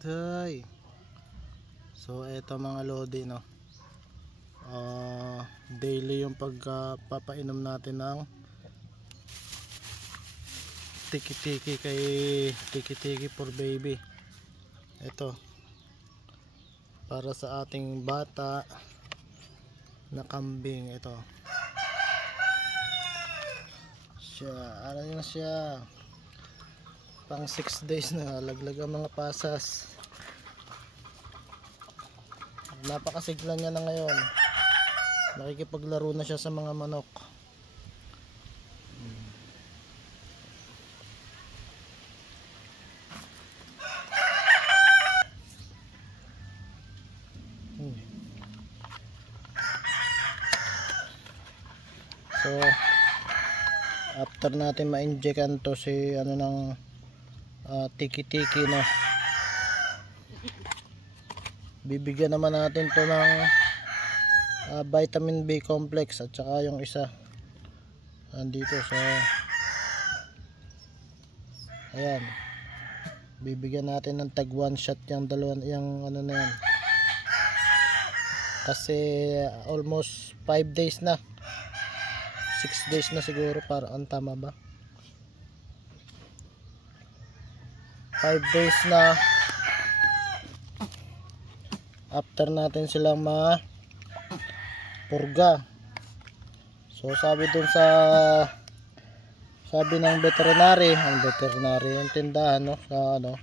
Tay. So eto mga lodi, no. Daily yung pagpapainom natin ng tiki-tiki kay tiki-tiki for baby. Ito para sa ating bata na kambing. Ito siya, ano yun siya, pang 6 days na, laglag ang mga pasas. Napakasigla niya na ngayon, nakikipaglaro na siya sa mga manok. So after natin ma-injectan to si ano ng tiki-tiki, no, bibigyan naman natin to ng vitamin B complex at saka yung isa andito sa ayan, bibigyan natin ng tag 1 shot yung dalawa, yung ano na yan, kasi almost 5 days na, 6 days na siguro, para ang tama ba, 5 days na after natin silang purga. So sabi dun sa, sabi ng veterinary, yung tindahan, no, sa ano,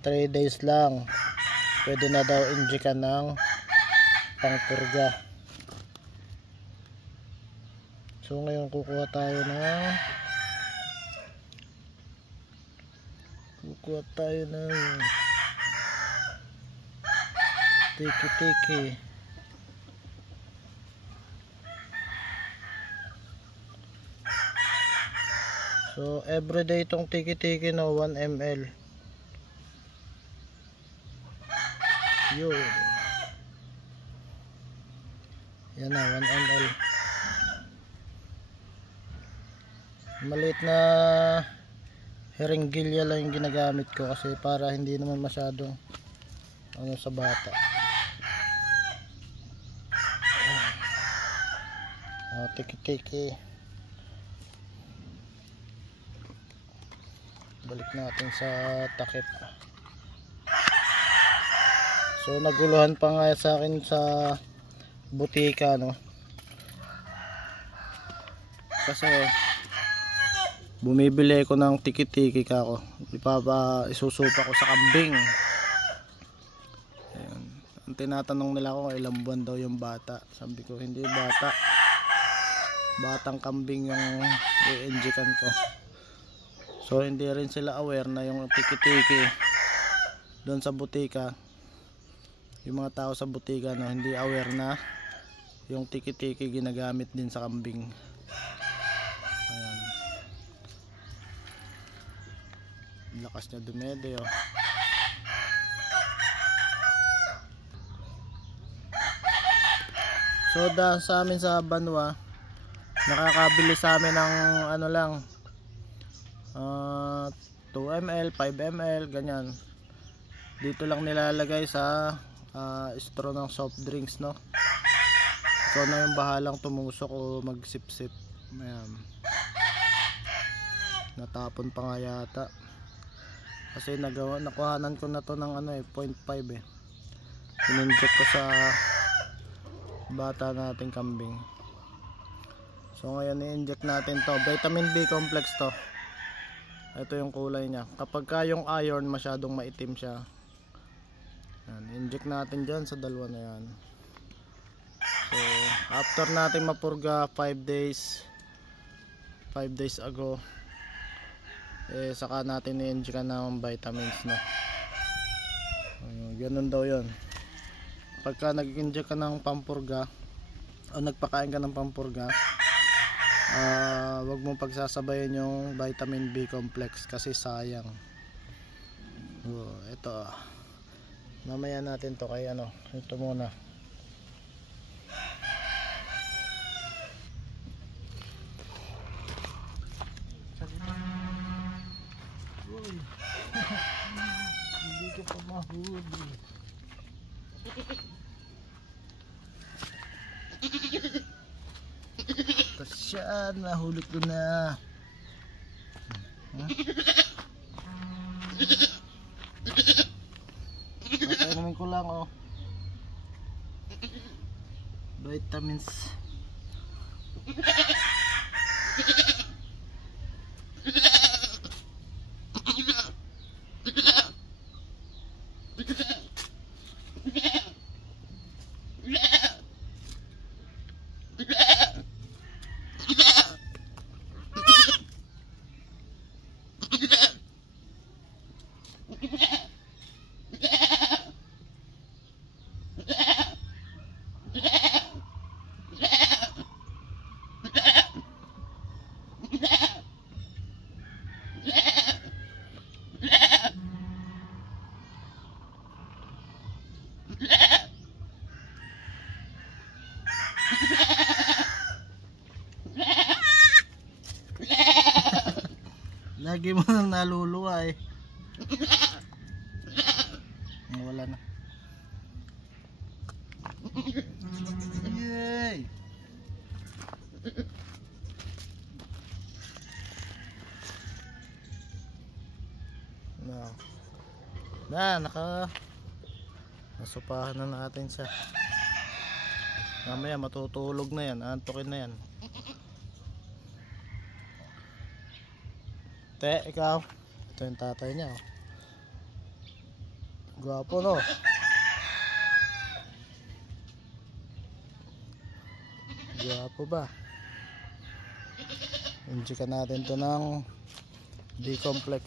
3 days lang pwede na daw injekan ng pangpurga. So ngayon kukuha tayo ng tiki-tiki. So everyday itong tiki-tiki, no, 1 ml. Yun. Yan na, 1 ml. Maliit na herenggilya lang yung ginagamit ko kasi para hindi naman masyadong ano sa bata. Tiki-tiki. Balik natin sa takip. So naguluhan pa nga sa akin sa butika, no, kasi bumibili ko ng tiki-tiki kako, isusupa ko sa kambing. Ayan. Ang tinatanong nila ko ilang buwan daw yung bata, sabi ko hindi bata, batang kambing yung i-injekan ko. So hindi rin sila aware na yung tiki-tiki doon sa butika, yung mga tao sa butika, no, hindi aware na yung tiki-tiki ginagamit din sa kambing. Ayan, lakas niya dumede, oh. So dahil sa amin sa Banwa, nakakabili sa amin ng ano lang, 2 ml, 5 ml, ganyan. Dito lang nilalagay sa straw ng soft drinks, no. Ikaw na yung bahalang tumusok o magsip-sip. Ayan, natapon pa nga yata kasi nakuhanan ko na to ng ano 0.5 Ininject ko sa bata nating kambing. So ngayon i-inject natin to, vitamin B complex to. Ito yung kulay niya. Kapag ka yung iron masyadong maitim siya, inject natin dyan sa dalawa na yan. So after natin mapurga 5 days ago, saka natin i-inject ng vitamins, no. Ganun daw yun. Pagka nag-inject ka ng pampurga o nagpakain ka ng pampurga, wag mong pagsasabayan yung vitamin B complex kasi sayang. Ito mamaya natin to kay ano, ito muna. ka pa mahuli. Ito siya, nahuli ko na. Patainumin ko lang oh. Vitamins. Lagi mo nang naluluwa eh. Wala na. Yay! Nasupahan na natin siya. Mamaya matutulog na yan, antokin na yan. Te, ikaw. Ito yung tatay niya oh. Gwapo no. Gwapo ba? Injikan natin to ng D-complex.